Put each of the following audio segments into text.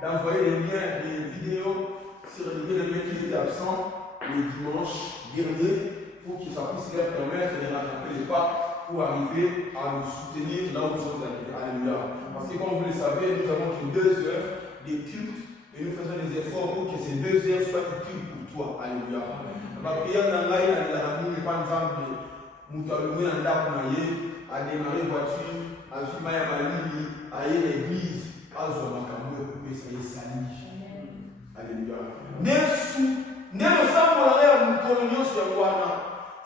d'envoyer des liens, des vidéos sur les liens qui étaient absents le dimanche dernier pour que ça puisse leur permettre de rattraper les pas pour arriver à nous soutenir là où nous sommes arrivés. Alléluia. Parce que comme vous le savez, nous avons que 2 heures de culte et nous faisons des efforts pour que ces 2 heures soient utiles pour toi. Alléluia. Ma prière dans l'aïe, à la ramine, par exemple, nous avons à démarrer voiture, à suivre à Mali, à aller à l'église, à Zomakamou, et ça y est sali. Alléluia.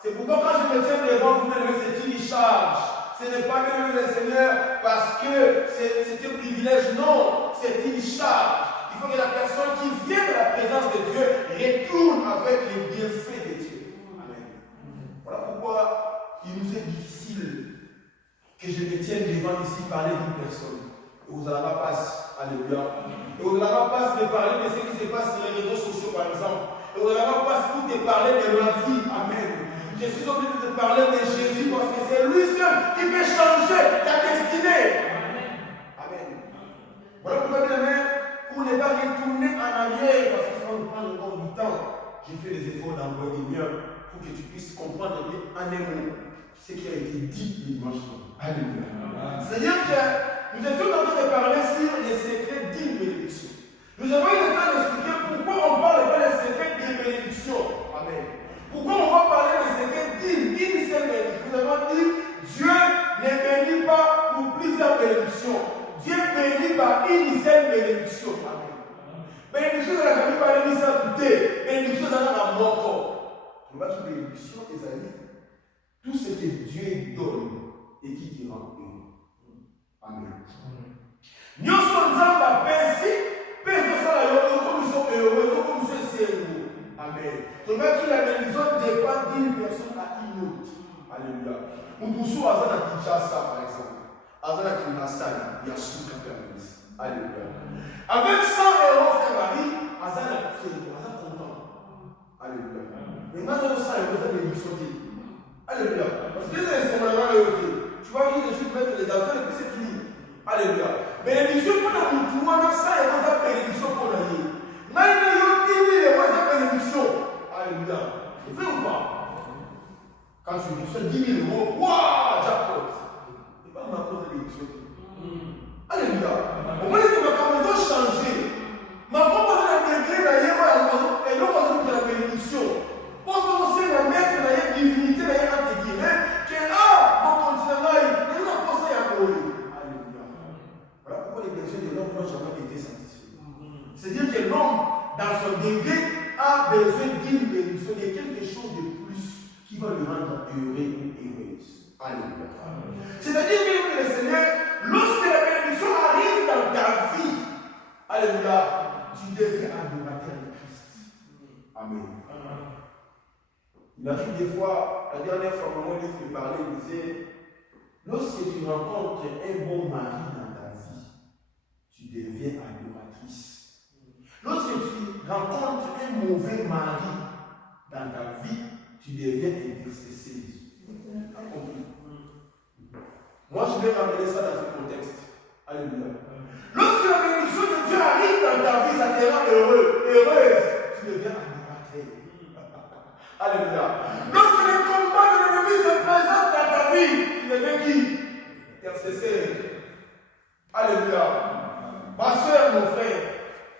C'est pourquoi quand je me tiens devant vous, c'est une charge. Ce n'est pas même le Seigneur parce que c'est un privilège, non, c'est une charge. Il faut que la personne qui vient de la présence de Dieu retourne avec les bienfaits de Dieu. Amen. Voilà pourquoi il nous est difficile que je me tienne devant ici parler d'une personne. Et vous n'allez pas passer. Alléluia. Et vous n'allez pas passer de parler de ce qui se passe sur les réseaux sociaux, par exemple. Et vous n'allez pas passer pour te parler de ma vie. Amen. Je suis obligé de te parler de Jésus parce que c'est lui seul qui peut changer ta destinée. Amen. Voilà pourquoi demain, pour ne pas retourner en arrière, parce que ça va nous prendre encore du temps, j'ai fait des efforts d'envoyer des liens pour que tu puisses comprendre bien en un mot ce qui a été dit le dimanche. Alléluia. C'est-à-dire que nous étions en train de parler sur les secrets d'une bénédiction. Nous avons eu le temps d'expliquer pourquoi on parle pas des secrets d'une bénédiction. Amen. Pourquoi on va parler des secrets d'une seule bénédiction? Nous avons dit Dieu ne bénit pas pour plusieurs bénédictions. Dieu bénit par une seule bénédiction. Amen. Bénédiction de la famille par une seule beauté. Bénédiction de la mort. On va dire bénédiction, les amis. Tout ce que Dieu donne et qui te rend heureux. Amen. Nous sommes en paix, comme nous sommes heureux, comme nous sommes sérieux. Amen. Donc, la bénédiction dépend d'une personne à une autre. Alléluia. Mouboussou a la Kinshasa, par exemple. Avec Kinshasa, il y a Souka Permis. Alléluia. Avec 100 euros, frère Marie, Azana content. Alléluia. Mais maintenant, 100 euros, c'est bénédiction. Alléluia. Parce que c'est tu vas juste mettre les gazons et puis c'est fini. Alléluia. Bénédiction pour la moutou, on a 100 euros, c'est bénédiction pour la vie. Maintenant, il y a 10 000 euros, c'est bénédiction. Alléluia. Tu fais ou pas? Quand tu reçois 10 000 euros, waouh, jackpot. C'est pas ma cause de bénédiction. Alléluia. Au moins, il ma maison changer. Ma propre maison a degré d'ailleurs, et non, pas de la bénédiction. Pour commencer à mettre la divinité dans les guillemets, que mon continent là, il y a un conseil à courir. Alléluia. Voilà pourquoi les personnes de l'homme n'ont jamais été satisfaits. C'est-à-dire que l'homme, dans son degré, a besoin d'une bénédiction, de quelque chose de plus qui va le rendre heureux ou heureuse. Alléluia. C'est-à-dire que le Seigneur, lorsque la bénédiction arrive dans ta vie, alléluia, tu deviens adorateur de Christ. Amen. Il arrive des fois, la dernière fois, mon livre me parlait, il disait, lorsque tu rencontres un bon mari dans ta vie, tu deviens adoratrice. Lorsque tu rencontres un mauvais mari dans ta vie, tu deviens intercesseuse. Moi, je vais ramener ça dans ce contexte. Alléluia. Lorsque la bénédiction de Dieu arrive dans ta vie, ça te rend heureux, heureuse, tu deviens adoratrice. Alléluia. Lorsque les combats de l'ennemi se présentent dans ta vie, tu deviens qui? Intercesseur. Alléluia. Ma soeur, mon frère,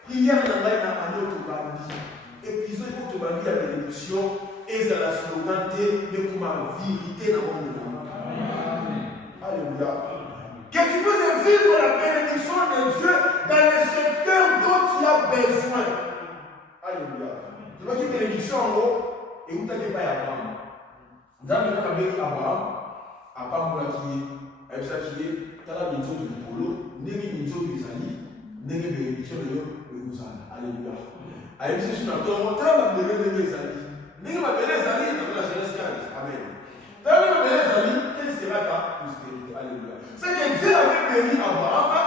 prière dans notre bandit. Épisode pour te bandit à bénédiction et à la slogan de comment vérité dans mon monde. Alléluia. Que tu puisses vivre la bénédiction de Dieu dans le secteur dont tu as besoin. Alléluia. Tu vois que bénédiction en haut. Et où t'as pas Abraham? Dans le cas de Abraham, qui est, t'as la bénédiction de Polo, n'est bénédiction de Isali, n'est bénédiction de Moussala. Alléluia. Aïe, c'est sur notre tour, t'as la bénédiction de Isali. N'est pas bénédiction de la jeunesse 15. Amen. T'as la bénédiction, quelle sera ta prospérité? Alléluia. C'est que Dieu avait béni Abraham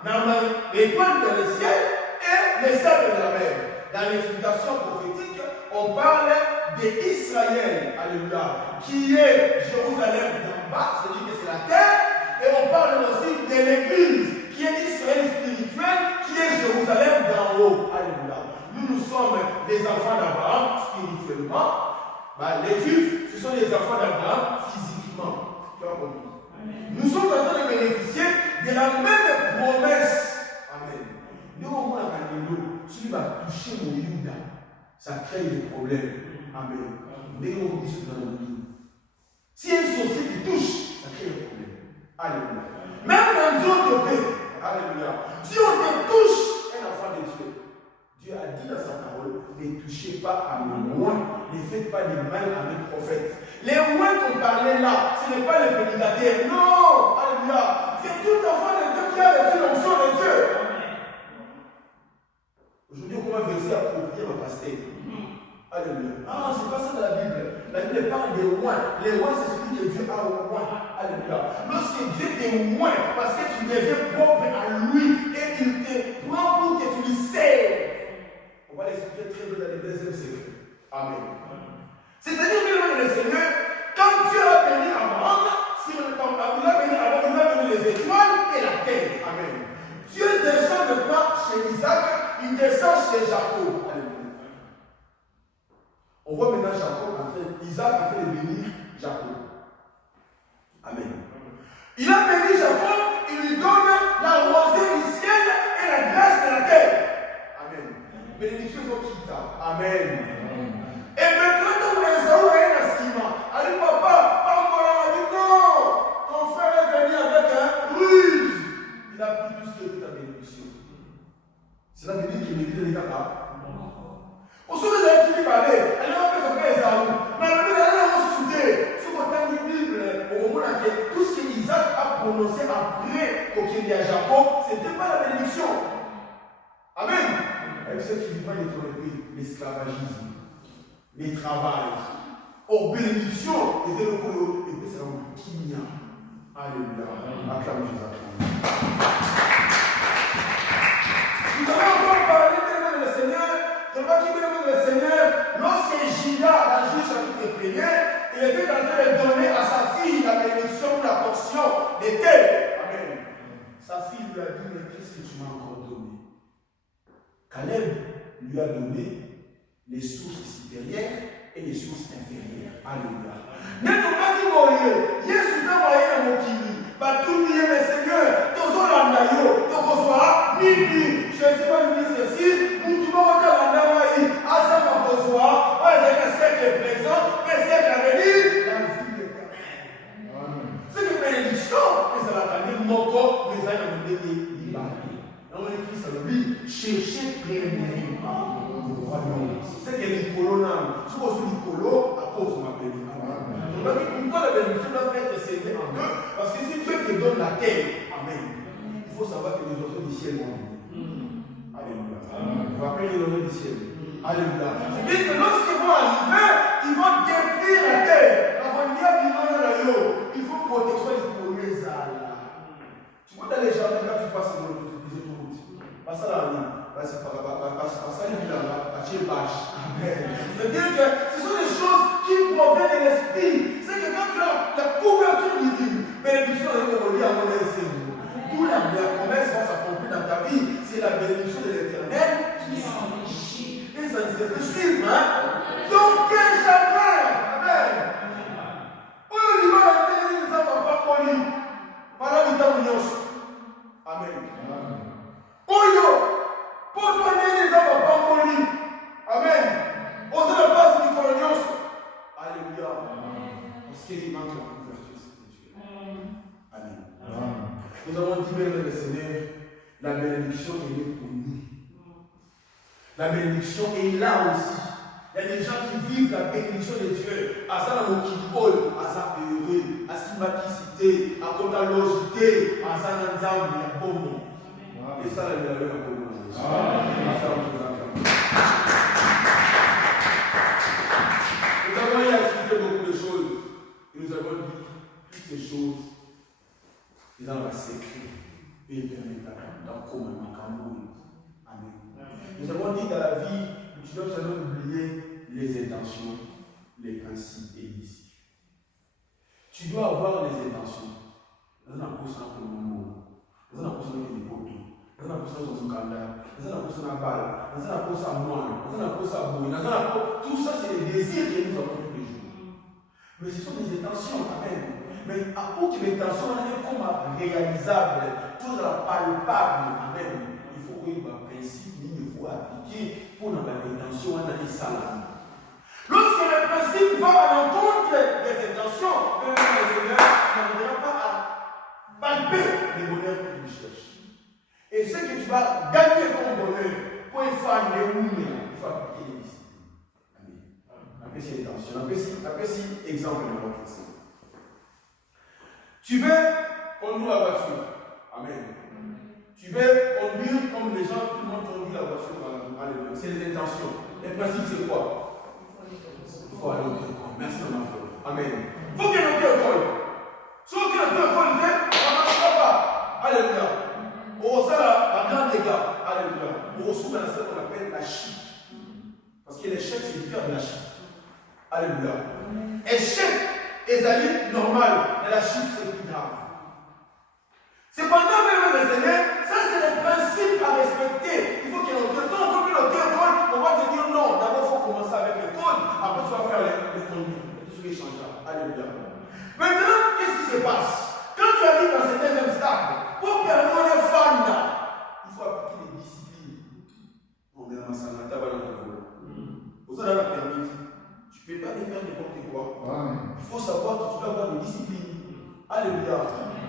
dans l'étoile dans le ciel et les sables de la mer. Dans l'explication prophétique, on parle d'Israël, alléluia, qui est Jérusalem d'en bas, c'est-à-dire que c'est la terre, et on parle aussi de l'église, qui qui est Israël spirituel, qui est Jérusalem d'en haut. Alléluia. Nous sommes les enfants d'Abraham spirituellement. Les Juifs, ce sont les enfants d'Abraham physiquement. Tu as compris? Nous sommes en train de bénéficier de la même promesse. Amen. Nous, au moins, si tu vas toucher mon Yuda, ça crée des problèmes. Amen. Si une sorcière qui touche, ça crée des problèmes. Alléluia. Même dans d'autres pays, alléluia. Si on te touche, un enfant de Dieu, Dieu a dit dans sa parole, ne touchez pas à mes loin, ne faites pas de mal à mes prophètes. Les loin qu'on parlait là, ce n'est pas les prédicateurs. Non, alléluia. C'est tout enfant de Dieu qui a reçu l'onction de Dieu. Aujourd'hui, on va verser approprié au pasteur. Alléluia. Ah, c'est pas ça dans la Bible. La Bible parle des loin. Les loin, c'est celui que Dieu a au loin. Alléluia. Lorsque Dieu t'est loin, parce que tu deviens propre à lui et il te prend pour que tu lui sers. On va l'expliquer très bien dans les deuxièmes secrets. Amen. C'est-à-dire que le Seigneur, quand Dieu a béni Abraham, il a béni les étoiles et la terre. Amen. Dieu descend ne pas chez Isaac, il descend chez Jacob. Alléluia. On voit maintenant Isaac en train de bénir Jacob. Amen. Il a béni Jacob, il lui donne la rosée du ciel et la grâce de la terre. Amen. Bénédiction au Kita. Amen. Et maintenant, quand Esaü est un ciment, allez papa, pas encore là, dit non, ton frère est venu avec un ruse. Il a pris tout ce qui était ta bénédiction. Cela veut dire qu'il mérite les gars. Au sommet de la Bible, elle a fait son père Esaü. Mais la Bible, elle a consulté. Sur le temps de la Bible, au moment où tout ce que Isaac a prononcé après qu'il y a Jacob, ce n'était pas la bénédiction. Amen. Avec ceux qui vivent dans l'esclavagisme. Les travails, aux bénédictions, et c'est le coup, et puis c'est un Kenya. Alléluia. Acclame Jésus. Nous allons encore parler de le Seigneur, de le Seigneur, lorsque Judas, dans Juge chapitre 1er, il était en train de donner à sa fille la bénédiction ou la portion des terres. Amen. Sa fille lui a dit, mais qu'est-ce que tu m'as encore donné? Caleb lui a donné les sources supérieures et les sources inférieures. Alléluia. Mais tu m'as dit, Moïse, Jésus t'a envoyé dans mon kini. Bah, tout le monde, Seigneur, tous les landayo, tous les soirs, midi, je ne sais pas ni ceci, nous tout le monde a landayo, à ça, ma besoin, avec un cercle présent, un cercle à venir, la vie éternelle. C'est une bénédiction, mais ça va t'amener mon corps, mais ça va nous donner l'image. On écrit ça, lui, cherchez premièrement. C'est que Nicolo n'a pas. Si vous êtes Nicolo, à cause de ma bénédiction. Pourquoi la bénédiction doit être scellée en deux? Parce que si Dieu te donne la terre, Amen, il faut savoir que les oiseaux du ciel vont venir. Alléluia. On va appeler les oiseaux du ciel. Alléluia. C'est-à-dire que lorsqu'ils vont arriver, ils vont détruire la terre. Il faut protection du premier zala. Tu vois dans les jardins, quand tu passes sur l'autoroute, passe à la rue. C'est-à-dire que ce sont des choses qui proviennent de l'esprit. C'est que quand tu as la couverture divine, bénédiction est reliée à mon esprit. D'où la promesse va s'accomplir dans ta vie. C'est la bénédiction de l'Éternel qui s'enrichit. Et ça ne se fait suivre. Donc, quel chagrin. Amen. On y va à l'intérieur de ça, papa, poli. Voilà l'État de Amen. Oyo. Pour donner les hommes à Pamboli. Amen. Osez la base du colonios. Alléluia. Parce qu'il manque la couverture spirituelle. Amen. Nous avons dit, bien le Seigneur, la bénédiction est pour nous. La bénédiction est là aussi. Il y a des gens qui vivent la bénédiction de Dieu. À ça, dans Mokibol, à ça, heureux, à Simakicité, à Kotalogité, à ça, dans Zambie, à Bono. Et ça, il y a eu un peu. Nous avons expliqué beaucoup de choses et nous avons dit toutes ces choses dans la secret et dans le commandement. Amen. Nous avons dit dans la vie, tu dois jamais oublier les intentions, les principes et l'issue. Tu dois avoir les intentions. Eza na posa na lipoto. Eza na posa na zokanda. Eza na posa na bala. Eza na posa moine. Eza na posa boui. Eza na posa. Tout ça, c'est les désirs que nous avons tous les jours. Mais ce sont des intentions quand même. Mais à pour que les intentions soient comme réalisables, tout palpable, amen. Il faut que le principe, il faut appliquer pour avoir l'intention dans les salles. Lorsque le principe va à l'encontre des intentions, le Seigneur n'arrivera pas à palper les bonheurs que tu cherches. Et ce que tu vas gagner comme bonheur, pour faire les mouilles, il faut appliquer les disciplines. Amen. Appréciez l'intention. Appréciez exemple de notre question. Tu veux conduire la voiture. Amen. Tu veux conduire comme les gens, tout le monde conduit la voiture. Alléluia. C'est les intentions. Les principes, c'est quoi? Il faut aller au école. Merci, mon enfant. Amen. Il faut qu'il y ait au école. Si on a au école, ça ne marchera pas. Alléluia. Au ça, la grande dégâts. Alléluia. Au sous, dans ce qu'on appelle la chute. Parce que l'échec, c'est le cœur de la chute. Alléluia. Échec, est normal, mais la chute, c'est plus grave. Cependant, même le Seigneur, ça c'est le principe à respecter. Il faut qu'il y ait notre temps. Quand il y a notre temps, on va te dire non. D'abord, il faut commencer avec le code. Après, tu vas faire le conduit. Tout ce qui changera. Alléluia. Maintenant, qu'est-ce qui se passe? Quand tu arrives dans ce deuxième stade, pour permettre les fans, il faut appliquer les disciplines. On est dans la table à la vous avez la permis. Tu ne peux pas faire n'importe quoi. Il faut savoir que tu dois avoir des disciplines. Alléluia.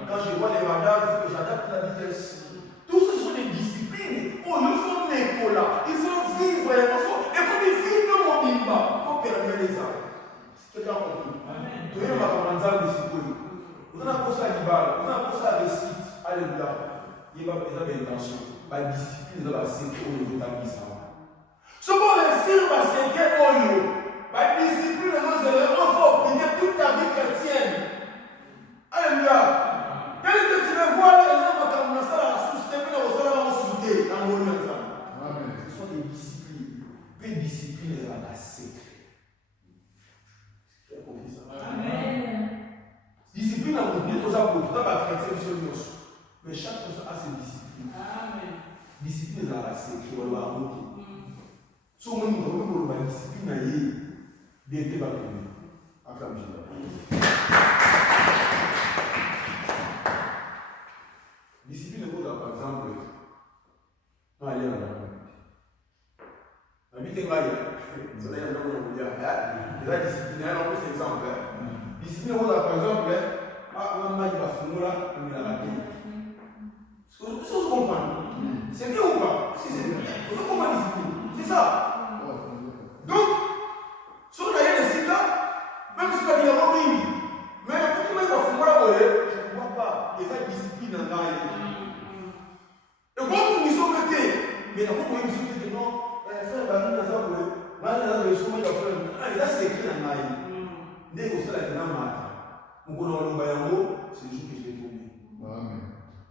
Quand je vois les radars, il faut que j'adapte la vitesse. Tout ce sont des disciplines. Oh, il faut l'école là. Il faut vivre. Il faut. Et comme il vit dans mon bimba, pour permettre les arbres. C'est quelqu'un compris. Tu es dans ma grande de sécurité. Vous en avez posé à l'ibal. Vous en avez posé à récite. Alléluia. Il y a pas d'intention. La discipline de la sécurité au niveau d'établissement. Ce qu'on réussit à sécurité, la discipline de nos élèves, il faut obtenir toute ta vie chrétienne. Alléluia. Quel que tu veux voir les gens comme ça, la société, mais au salaire, on se soutient dans le monde. Ce sont des disciplines. Des disciplines de la sécurité. Tu as compris ça? Amen. Discipline à vous dire que ça pour toi, la chrétienne, c'est le mais chaque personne a ses disciplines. Amen. Discipline de la sécurité, on va monter. Si on a une discipline, bien été battu. Acclamez-le. Discipline de par exemple, non, elle est là. La vie est là. C'est là que vous dire. La discipline, elle a un exemple. Discipline de par exemple, on va fumer là, on a raté. Est-ce que vous comprenez? C'est bien ou pas? Vous comprenez discipline? C'est ça. Donc, si on a des sites là, même si on a des robins, mais pour que vous fumer là, je ne vois pas les disciplines en live. Et quand nous sommes métés, mais d'abord, nous sommes métés, non, frère, Baron, nous sommes métés, là, c'est écrit dans l'ail. Dès que vous êtes dans le matin, nous connaissons le bayango, c'est le jour que je vais tomber.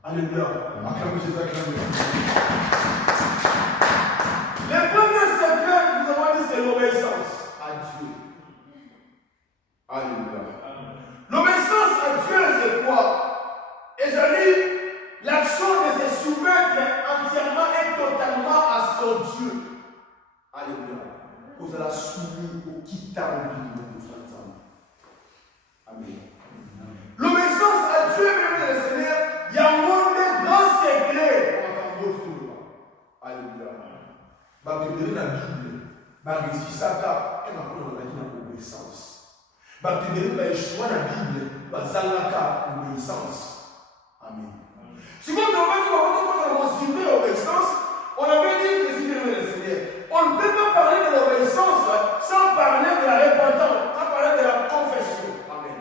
Alléluia. Acclamez Jésus, acclamez. Le premier secret que nous avons dit, c'est l'obéissance à Dieu. Alléluia. L'obéissance à Dieu, c'est quoi? Et ça dit, l'action de se soumettre entièrement et totalement à son Dieu. Alléluia. Vous allez soumis au quittable de son temps. Amen. L'obéissance à Dieu, même le Seigneur, il y a un grand secret. Alléluia. Bah, tu donnes la Bible. Bah, tu suis ça, et ma on a dit l'obéissance. Bah, tu donnes la choix la Bible. Bah, ça l'a l'obéissance. Amen. Si vous avez l'obéissance, on avait dit que le Seigneur. On ne peut pas parler de l'obéissance sans parler de la repentance, sans parler de la confession. Amen.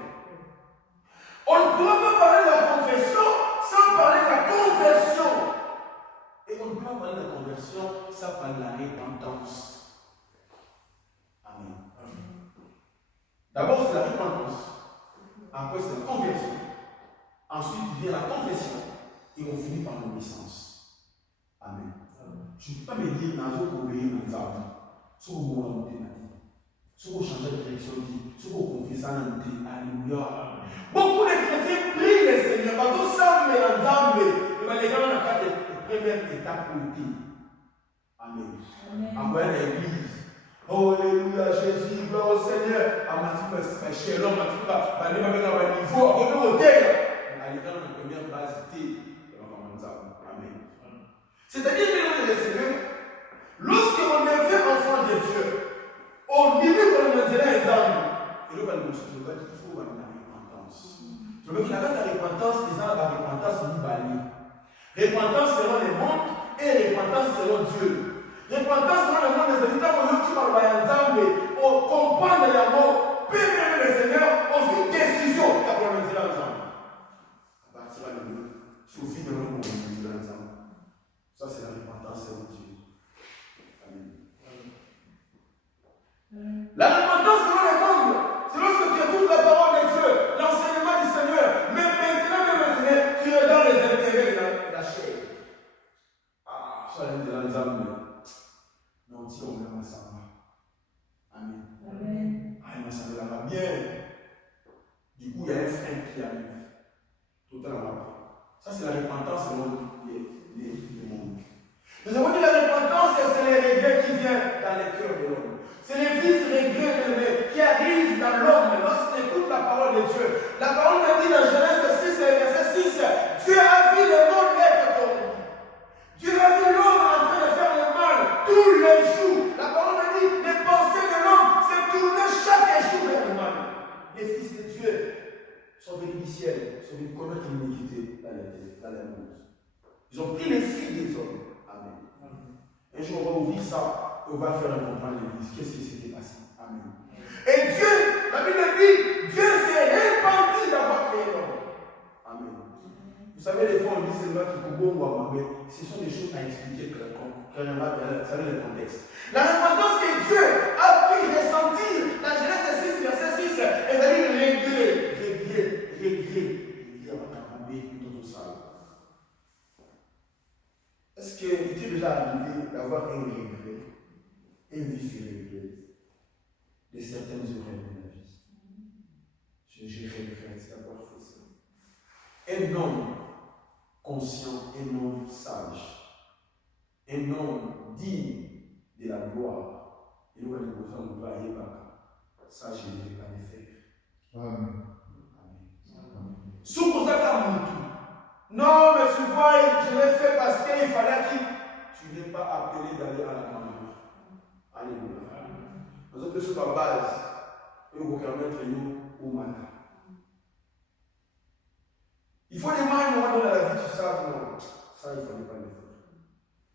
On ne pourra pas parler de la confession sans parler de la conversion. Et on ne peut pas parler de la conversion sans parler de la repentance. Amen. D'abord, c'est la repentance. Après, c'est la conversion. Ensuite, vient la confession. Et on finit par l'obéissance. Amen. Tu ne peux pas me dire dans un obéir dans les arbres. Si vous voulez monter dans la vie. Ce qu'on change de direction, ce qu'on confie ça dans le thé. Alléluia. Beaucoup de chrétiens prient le Seigneur. Parce que ça, mais en Zambé, les gens ont la première étape pour le thé. Amen. Envoyer l'église. Oh, alléluia, Jésus, gloire au Seigneur. À ma petite chez l'homme, ma petite pas, ma niveau, à côté au thé. Allez, dans la première base, thé. Amen. C'est-à-dire, mesdames et messieurs, lorsqu'on devient enfant de Dieu, au début, on me dirait un exemple. Et là, il faut la repentance. Je veux qu'il arrête la repentance, disant la repentance ni bali. Repentance selon les mondes et repentance selon Dieu. Repentance selon les mondes des habitants, on dit par le ensemble, on comprend la mort, paix le Seigneur, on fait décision, car on me dirait ensemble. À partir de là, suffit de nous, on me dirait ensemble. Ça, c'est la repentance selon Dieu. La repentance selon les mondes, c'est lorsque tu écoutes la parole de Dieu, l'enseignement du Seigneur, mais maintenant, tu es dans les intérêts de la chair. Ah, ça va être dans les âmes. Non, si on va ensemble. Amen. Amen. Ah, il m'a semblé là-bas bien. Du coup, il y a un frein qui arrive. Totalement. Ça, c'est la repentance selon les mondes. Nous avons dit la repentance, c'est les regrets qui viennent dans les cœurs de l'homme. C'est les vices regrets qui arrivent dans l'homme lorsqu'il écoute la parole de Dieu. La parole me dit dans Genèse 6, verset 6, Dieu a vu le monde être corrompu. Dieu a vu l'homme en train de faire le mal tous les jours. La parole me dit, les pensées de l'homme se tournent chaque jour vers le mal. Les fils de Dieu sont venus du ciel, sont venus commettre l'iniquité dans la monde. Ils ont pris les filles des hommes. Amen. Un jour, on va ouvrir ça. On va faire comprendre l'église. Qu'est-ce qui s'était passé? Amen. Et Dieu, la Bible dit, Dieu s'est répandu d'avoir créé l'homme. Amen. Vous savez, les fois, on dit c'est là qui peut bon ou à mais ce sont des choses à expliquer clairement, ça veut le contexte. La repentance que Dieu a pu ressentir dans Genèse 6, verset 6, c'est-à-dire regret. Est-ce qu'il était déjà arrivé d'avoir un regret? Un vif regret de certaines erreurs de la vie. Je regrette d'avoir fait ça. Un homme conscient, un homme sage, un homme digne de la gloire. Et nous, on va aller par ça, je ne vais pas le faire. Amen. Sous non, mais tu vois, je l'ai fait parce qu'il fallait que tu n'es pas appelé d'aller à la grandeur. Alléluia. Nous sommes sur la base. Et vous permettre nous au matin. Il faut des moyens à un moment donné dans la vie, tu sais, non. Ça, il ne fallait pas le faire.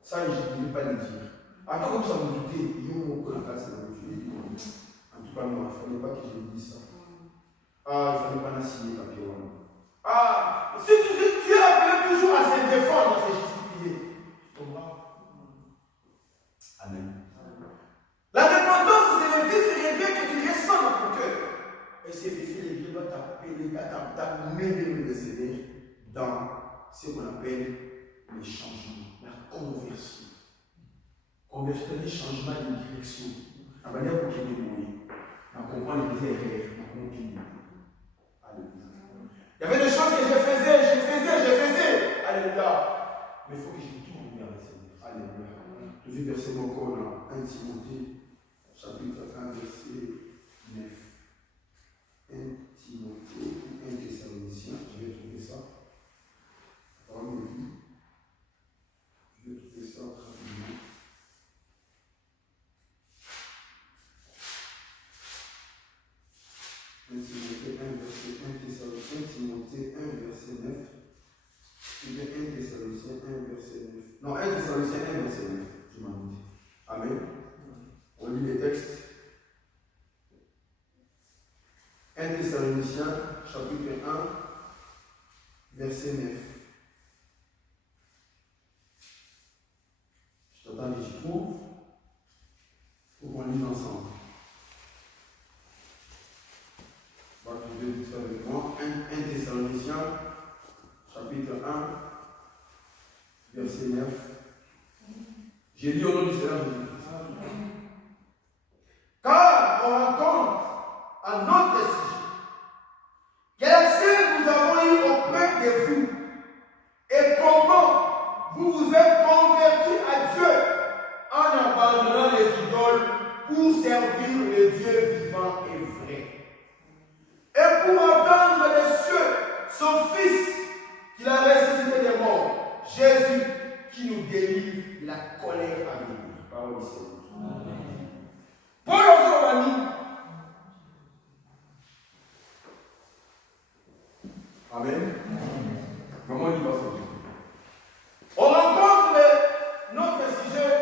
Ça, je ne vais pas le dire. Attends, comme ça, vous dites, il y a un mot que la classe est reculée. En tout cas, non, il ne fallait pas que je dise ça. Ah, il ne fallait pas signer papier. Ah, si tu es appelé toujours à se défendre, à se justifier, tu tomberas. Amen. La repentance, c'est le vice regret que tu ressens dans ton cœur. Et ces vices regrets doivent t'amener le Seigneur dans ce qu'on appelle le changement, la conversion. Conversion, c'est-à-dire changement de direction. La manière pour qu'il débrouille, on comprend les erreurs, on continue. Alléluia. Il y avait des choses que je faisais. Alléluia. Mais il faut que je tourne vers le Seigneur. Alléluia. Je vais verser mon corps dans 1 Timothée, chapitre 1, verset 9. 1 Timothée, 1 Thessaloniciens, je vais trouver ça. Parole de vie. Je vais trouver ça rapidement. Timothée 1, verset 1, Timothée 1, verset 9. Et bien 1 Thessaloniciens 1, verset 9. Non, 1 Thessaloniciens 1, verset 9. Je m'en dis. Amen. On lit les textes. 1 Thessaloniciens, chapitre 1, verset 9. Je t'entends que j'y trouve. Pour qu'on lise ensemble. On va trouver tout ça avec moi. 1 Thessaloniciens, chapitre 1, verset 9. J'ai lu au nom du Seigneur Jésus. Car on rencontre un autre sujet. Quel accès nous avons eu auprès de vous et comment vous vous êtes convertis à Dieu en abandonnant les idoles pour servir le Dieu vivant et vrai. Et pour attendre les cieux, son Fils, qu'il a ressuscité des morts, Jésus, qui nous délivre de la colère à venir. Parole du Seigneur. Paul Romani. Amen. Comment il va se dire? On rencontre notre sujet.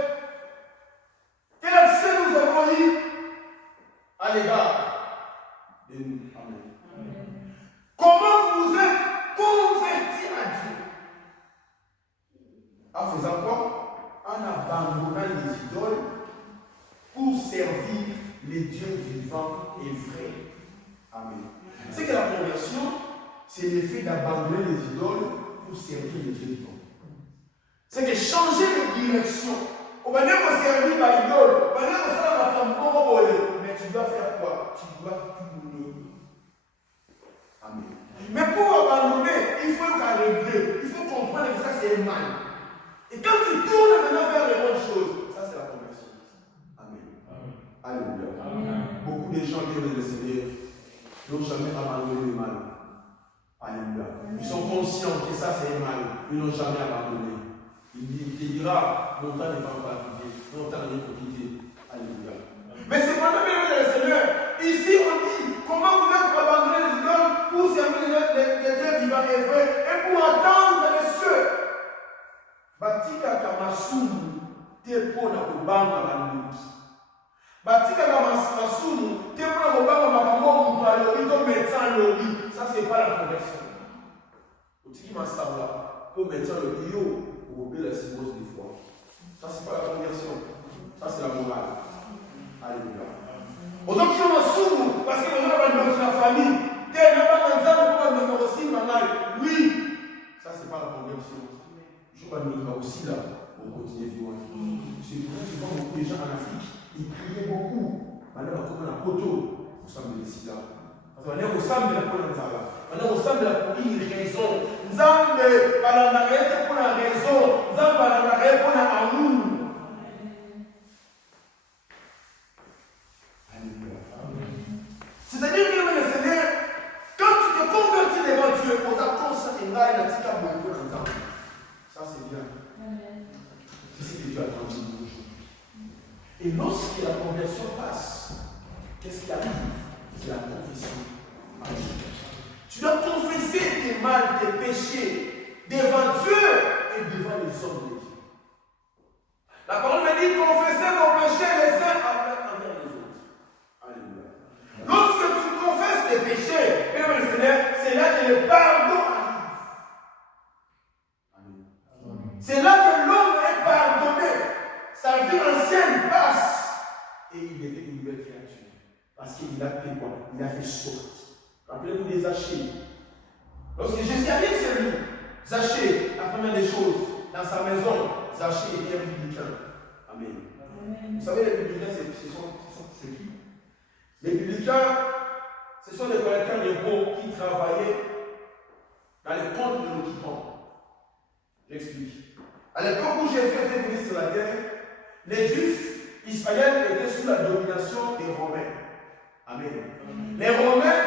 Quel accès nous avons eu à l'égard de nous? Amen. Comment vous êtes convertis à Dieu? En faisant quoi? En abandonnant les idoles pour servir les dieux vivants et vrais. Amen. C'est que la conversion, c'est l'effet d'abandonner les idoles pour servir les dieux vivants. C'est que changer de direction. On va dire qu'on servir ma idole, on va dire qu'on sert à ma mais tu dois faire quoi? Tu dois tourner. Amen. Mais pour abandonner, il faut régler, il faut comprendre que ça c'est mal. Et quand tu tournes maintenant vers les bonnes choses, ça c'est la conversion. Amen. Alléluia. Beaucoup de gens qui ont le Seigneur n'ont jamais abandonné le mal. Alléluia. Ils sont conscients que ça c'est mal, ils n'ont jamais abandonné. Il te dira, mon temps n'est pas encore arrivé, mon temps n'est pas quitté. Alléluia. Mais c'est pendant que le Seigneur, ici on dit, comment vous êtes abandonné les idoles pour servir les dieux vivants et vrais et pour attendre les cieux. Batika kamasumu te pona kubanga banduki. Batika kamasumu te pona kubanga makambo mutalo ito médecin lobi. Ça c'est pas la conversion. Otiki masabla pour médecin lobi yo pour obéir la cirrhose des foies. Ça c'est pas la conversion. Ça c'est la morale. Alléluia. Autant qu'il y a un sourd, parce que nous avons dans la famille, oui, ça c'est pas la conversion. Je crois que nous aussi là, on continue vivant. C'est pour ça que beaucoup de gens en Afrique, ils priaient beaucoup. Maintenant, on a un poteau, nous sommes des sida. Parce qu'on est au sein de la Polanzala. On est au sein de la pour une raison. Nous avons l'arrêt pour la raison. Nous avons l'arrêt pour l'amour. C'est-à-dire que le Seigneur, quand tu te convertis devant Dieu, on t'attend ça et là, il a dit qu'à beaucoup dans ça c'est bien. C'est ce que Dieu attend de nous aujourd'hui. Et lorsque la conversion passe, qu'est-ce qui arrive? C'est la confession. Tu dois confesser tes mal, tes péchés devant Dieu et devant les hommes de Dieu. La parole me dit confessez vos péchés les uns envers les autres. Alléluia. Lorsque tu confesses tes péchés, c'est là que le pardon arrive. Amen. C'est là que l'homme est pardonné. Sa vie ancienne passe et il devient une nouvelle créature. Parce qu'il a fait quoi? Il a fait sorte. Rappelez-vous des Zachée. Lorsque Jésus arrive chez lui, Zachée, la première des choses, dans sa maison, Zachée était un publicain. Amen. Amen. Vous savez, les publicains, ce sont qui? Les publicains, ce sont des collecteurs d'impôts qui travaillaient dans les comptes de l'occupant. J'explique. À l'époque où Jésus était venu sur la terre, les Juifs, Israël, étaient sous la domination des Romains. Amen. Les Romains